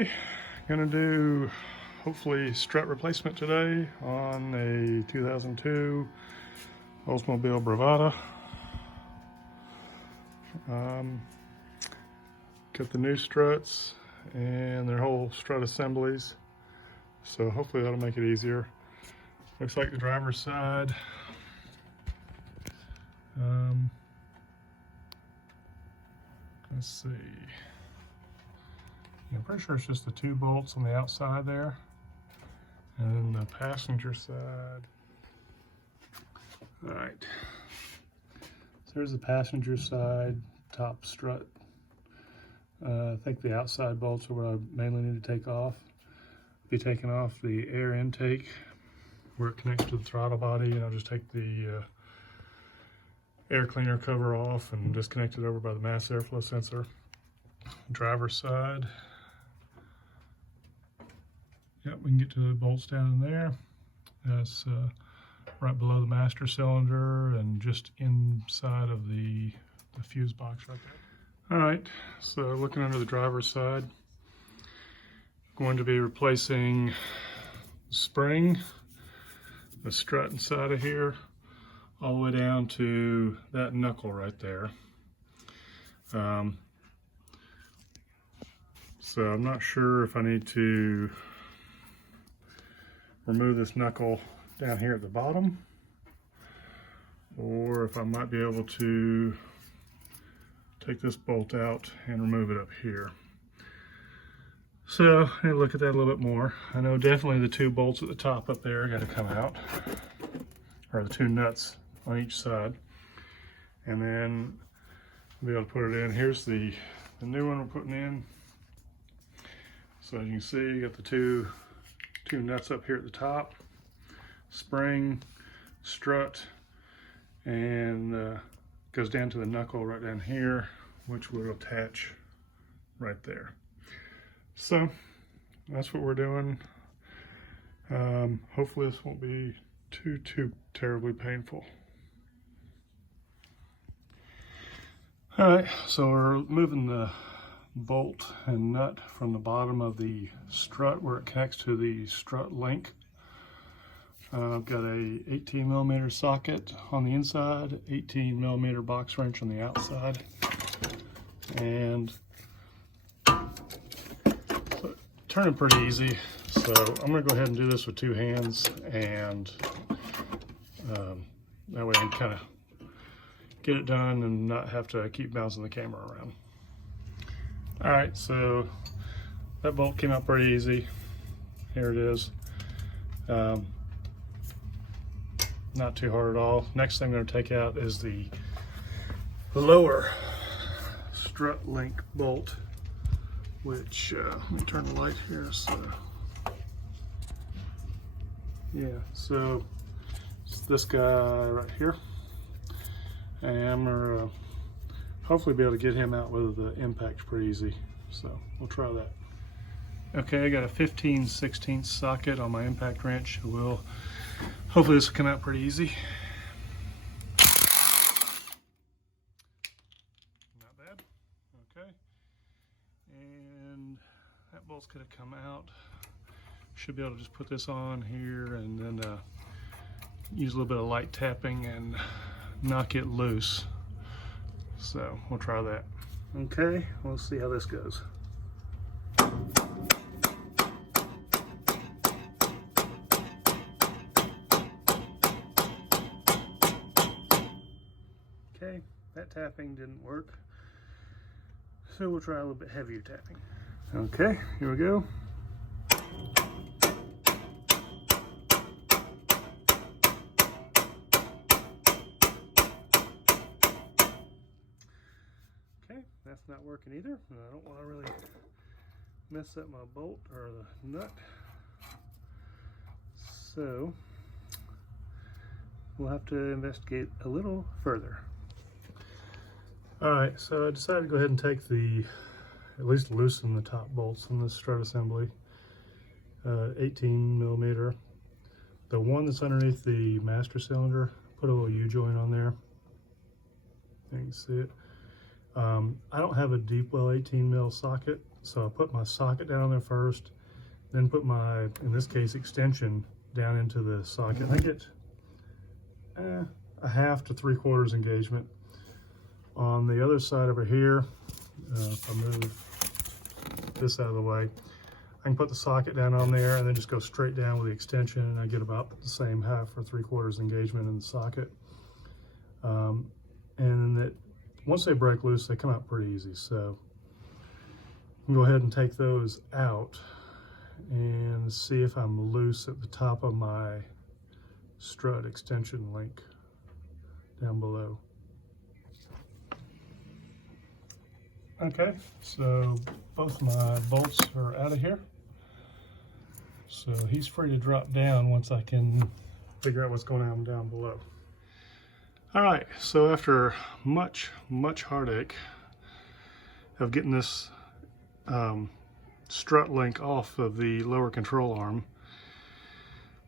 Okay, gonna do hopefully strut replacement today on a 2002 Oldsmobile Bravada. Got the new struts and their whole strut assemblies, so hopefully that'll make it easier. Looks like the driver's side. Let's see. I'm pretty sure it's just the two bolts on the outside there. And then the passenger side. All right. So there's the passenger side top strut. I think the outside bolts are what I mainly need to take off. Be taking off the air intake where it connects to the throttle body, and I'll just take the air cleaner cover off and disconnect it over by the mass airflow sensor. Driver's side. Yep, we can get to the bolts down in there. That's right below the master cylinder and just inside of the fuse box right there. All right, so looking under the driver's side, going to be replacing the spring, the strut inside of here, all the way down to that knuckle right there. So I'm not sure if I need to remove this knuckle down here at the bottom, or if I might be able to take this bolt out and remove it up here. So I need to look at that a little bit more. I know definitely the two bolts at the top up there got to come out, or the two nuts on each side, and then I'll be able to put it in. Here's the new one we're putting in. So as you can see, you got the two nuts up here at the top, spring, strut, and goes down to the knuckle right down here, which will attach right there. So that's what we're doing. Hopefully this won't be too terribly painful. All right, so we're moving the bolt and nut from the bottom of the strut where it connects to the strut-link. I've got a 18mm socket on the inside, 18mm box wrench on the outside, and so turning pretty easy. So I'm going to go ahead and do this with two hands, and that way I can kind of get it done and not have to keep bouncing the camera around. All right, so that bolt came out pretty easy. Here it is. Not too hard at all. Next thing I'm going to take out is the lower strut-link bolt, which, let me turn the light here. So, yeah, so it's this guy right here. And I'm going to hopefully be able to get him out with the impact pretty easy. So we'll try that. Okay, I got a 15/16 socket on my impact wrench. Hopefully this will come out pretty easy. Not bad. Okay. And that bolt's gonna come out. Should be able to just put this on here and then use a little bit of light tapping and knock it loose. So we'll try that. Okay, we'll see how this goes. Okay, that tapping didn't work, so we'll try a little bit heavier tapping. Okay, here we go. That's not working either, and I don't want to really mess up my bolt or the nut, so we'll have to investigate a little further. All right, so I decided to go ahead and take at least loosen the top bolts on this strut assembly, 18mm. The one that's underneath the master cylinder, put a little U-joint on there. You can see it. I don't have a deep well 18mm socket, So I put my socket down there first, then put my, in this case, extension down into the socket. I get a 1/2 to 3/4 engagement. On the other side over here, if I move this out of the way, I can put the socket down on there and then just go straight down with the extension, and I get about the same 1/2 or 3/4 engagement in the socket. And that once they break loose, they come out pretty easy. So I'm gonna go ahead and take those out and see if I'm loose at the top of my strut extension link down below. Okay, so both my bolts are out of here. So he's free to drop down once I can figure out what's going on down below. All right, so after much heartache of getting this strut link off of the lower control arm,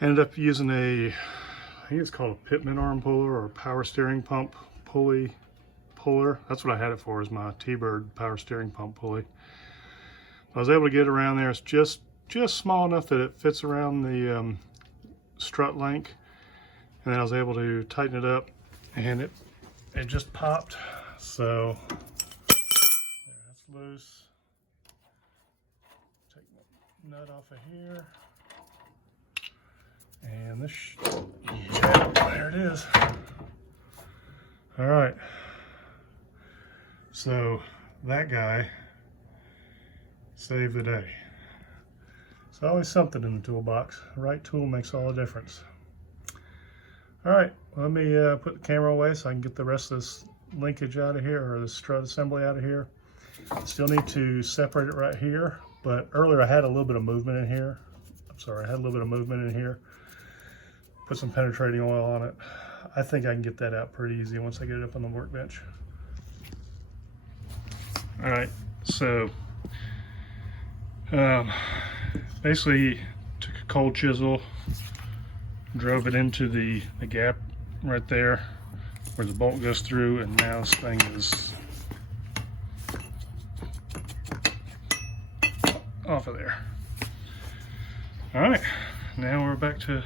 I ended up using I think it's called a Pitman Arm Puller or power steering pump pulley puller. That's what I had it for, is my T-Bird power steering pump pulley. I was able to get around there. It's just small enough that it fits around the strut link, and then I was able to tighten it up, and it just popped. So there, that's loose. Take the nut off of here, and this, yeah, there it is. All right, so that guy saved the day. There's always something in the toolbox. The right tool makes all the difference. All right, let me put the camera away so I can get the rest of this linkage out of here, or the strut assembly out of here. Still need to separate it right here, but earlier I had a little bit of movement in here. I'm sorry, I had a little bit of movement in here. Put some penetrating oil on it. I think I can get that out pretty easy once I get it up on the workbench. All right, so basically took a cold chisel, drove it into the gap right there where the bolt goes through, and now this thing is off of there. All right, now we're back to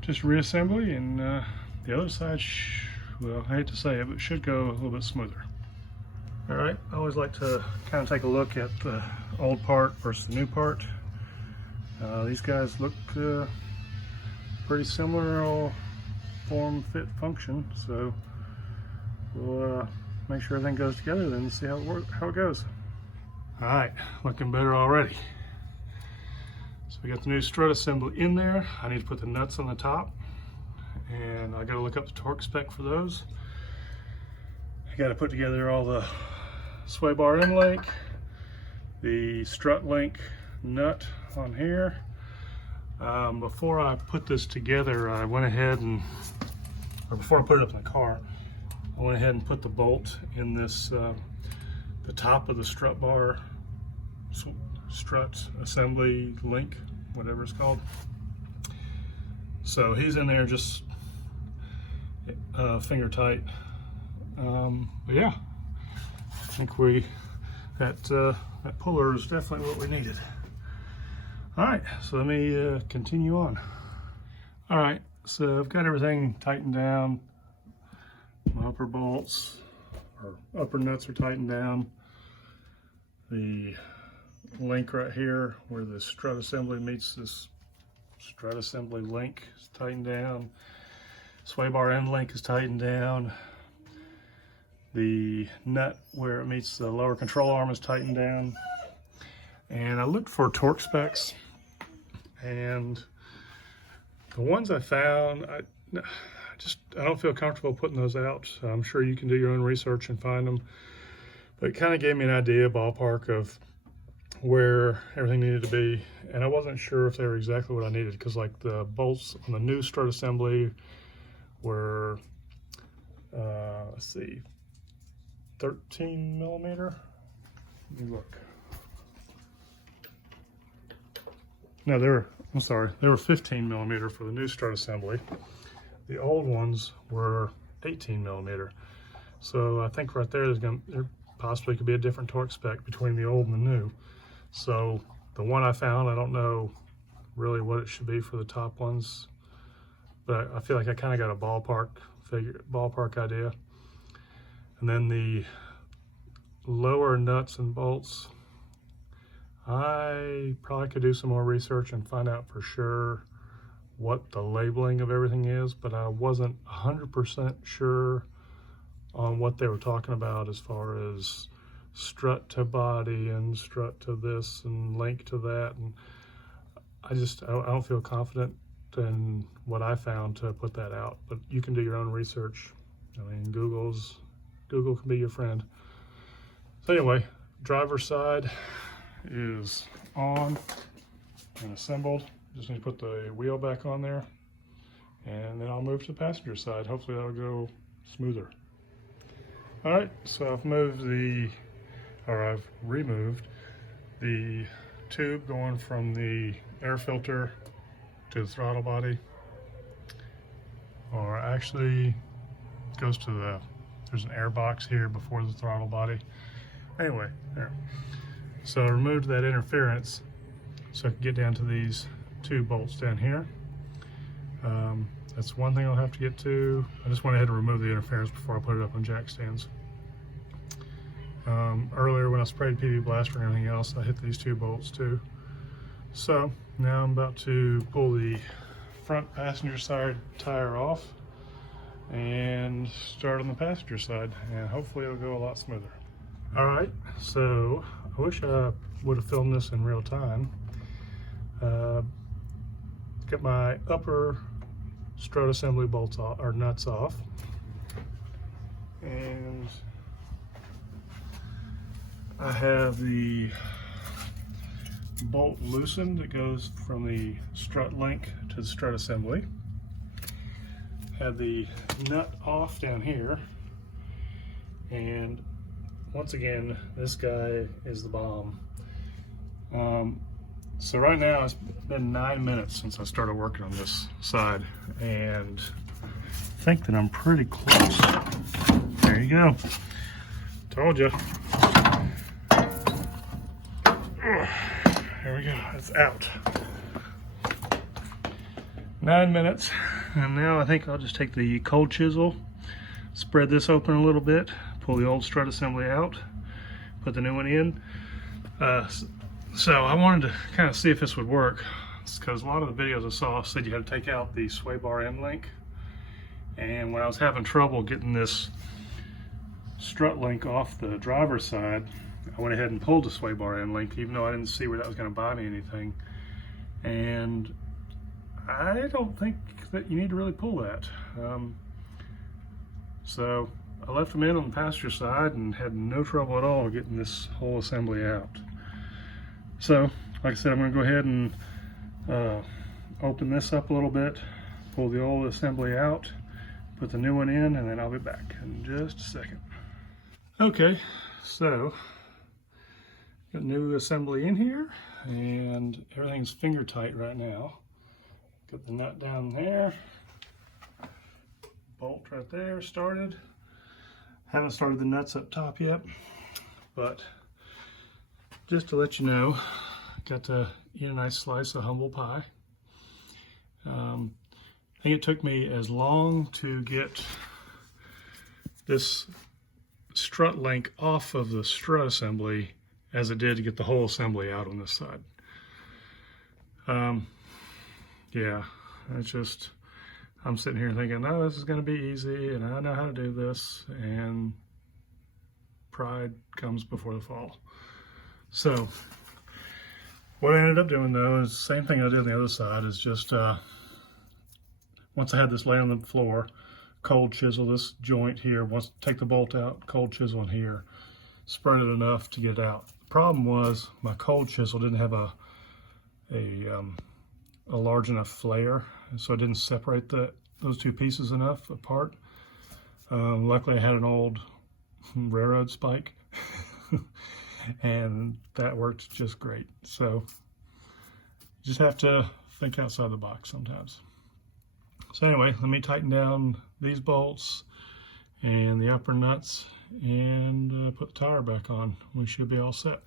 just reassembly, and the other side, well, I hate to say it, but should go a little bit smoother. All right, I always like to kind of take a look at the old part versus the new part. These guys look pretty similar, all form, fit, function. So we'll make sure everything goes together, then see how it goes. All right, looking better already. So we got the new strut assembly in there. I need to put the nuts on the top, and I got to look up the torque spec for those. I got to put together all the sway bar end link, the strut link nut on here. Before I put this together, I went ahead and, or before I put it up in the car, I went ahead and put the bolt in this, the top of the strut bar, strut assembly link, whatever it's called. So he's in there just finger tight. But yeah, I think that puller is definitely what we needed. All right, so let me continue on. All right, so I've got everything tightened down. My upper bolts, or upper nuts are tightened down. The link right here where the strut assembly meets this strut assembly link is tightened down. Sway bar end link is tightened down. The nut where it meets the lower control arm is tightened down. And I looked for torque specs, and the ones I found, I don't feel comfortable putting those out. So I'm sure you can do your own research and find them, but it kind of gave me an idea, ballpark, of where everything needed to be. And I wasn't sure if they were exactly what I needed, because like the bolts on the new strut assembly were, let's see, 13 millimeter. Let me look. No, they were 15 millimeter for the new strut assembly. The old ones were 18 millimeter. So I think right there they're possibly could be a different torque spec between the old and the new. So the one I found, I don't know really what it should be for the top ones, but I feel like I kind of got a ballpark idea. And then the lower nuts and bolts, I probably could do some more research and find out for sure what the labeling of everything is, but I wasn't 100% sure on what they were talking about as far as strut to body and strut to this and link to that. And I don't feel confident in what I found to put that out, but you can do your own research. I mean, Google can be your friend. So anyway, driver's side is on and assembled. Just need to put the wheel back on there, and then I'll move to the passenger side. Hopefully that'll go smoother. All right, so I've removed the tube going from the air filter to the throttle body, or actually goes to there's an air box here before the throttle body. Anyway, there. So I removed that interference so I can get down to these two bolts down here. That's one thing I'll have to get to. I just went ahead and removed the interference before I put it up on jack stands. Earlier when I sprayed PB Blaster and everything else, I hit these two bolts too. So now I'm about to pull the front passenger side tire off and start on the passenger side, and hopefully it'll go a lot smoother. All right, so I wish I would have filmed this in real time. Get my upper strut assembly bolts off, or nuts off, and I have the bolt loosened that goes from the strut link to the strut assembly. Have the nut off down here, and once again, this guy is the bomb. So right now it's been 9 minutes since I started working on this side, and I think that I'm pretty close. There you go. Told you. There we go, it's out. 9 minutes, and now I think I'll just take the cold chisel, spread this open a little bit, pull the old strut assembly out, put the new one in. So I wanted to kind of see if this would work, because a lot of the videos I saw said you had to take out the sway bar end link, and when I was having trouble getting this strut link off the driver's side, I went ahead and pulled the sway bar end link, even though I didn't see where that was going to buy me anything. And I don't think that you need to really pull that. So I left them in on the passenger side and had no trouble at all getting this whole assembly out. So, like I said, I'm going to go ahead and open this up a little bit, pull the old assembly out, put the new one in, and then I'll be back in just a second. Okay, so got new assembly in here, and everything's finger tight right now. Got the nut down there, bolt right there started. Haven't started the nuts up top yet, but just to let you know, got to eat a nice slice of humble pie. I think it took me as long to get this strut link off of the strut assembly as it did to get the whole assembly out on this side. Yeah, it's just, I'm sitting here thinking, oh, this is going to be easy and I know how to do this, and pride comes before the fall. So what I ended up doing though is the same thing I did on the other side, is just once I had this lay on the floor, cold chisel this joint here, once take the bolt out, cold chisel in here, spread it enough to get it out. The problem was my cold chisel didn't have a large enough flare, so I didn't separate those two pieces enough apart. Luckily I had an old railroad spike and that worked just great. So you just have to think outside the box sometimes. So anyway, let me tighten down these bolts and the upper nuts, and put the tire back on. We should be all set.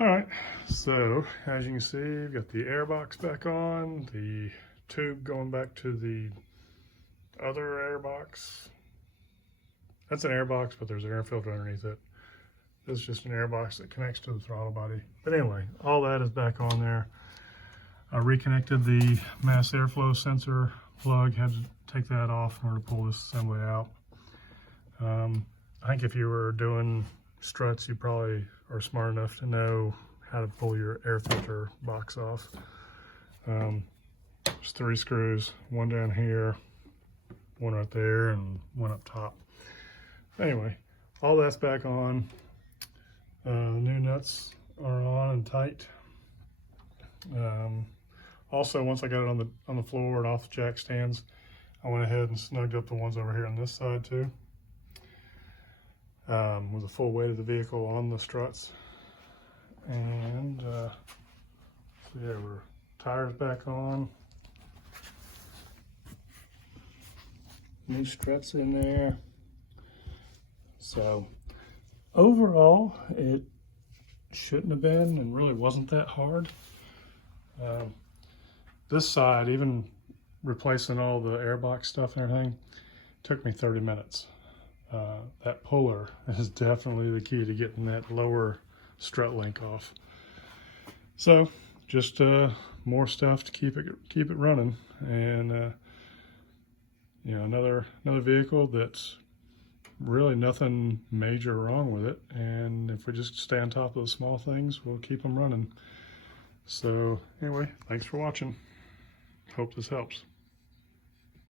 All right, so as you can see, we've got the air box back on, the tube going back to the other air box. That's an air box, but there's an air filter underneath it. This is just an air box that connects to the throttle body. But anyway, all that is back on there. I reconnected the mass airflow sensor plug, had to take that off in order to pull this assembly out. I think if you were doing struts, you probably are smart enough to know how to pull your air filter box off. There's 3 screws, one down here, one right there, and one up top. Anyway, all that's back on. The new nuts are on and tight. Also, once I got it on the floor and off the jack stands, I went ahead and snugged up the ones over here on this side too. With the full weight of the vehicle on the struts. And so yeah, we're tires back on. New struts in there. So overall, it shouldn't have been and really wasn't that hard. This side, even replacing all the airbox stuff and everything, took me 30 minutes. That puller is definitely the key to getting that lower strut link off. So just more stuff to keep it running, and you know, another vehicle that's really nothing major wrong with it, and if we just stay on top of the small things, we'll keep them running. So anyway, thanks for watching. Hope this helps.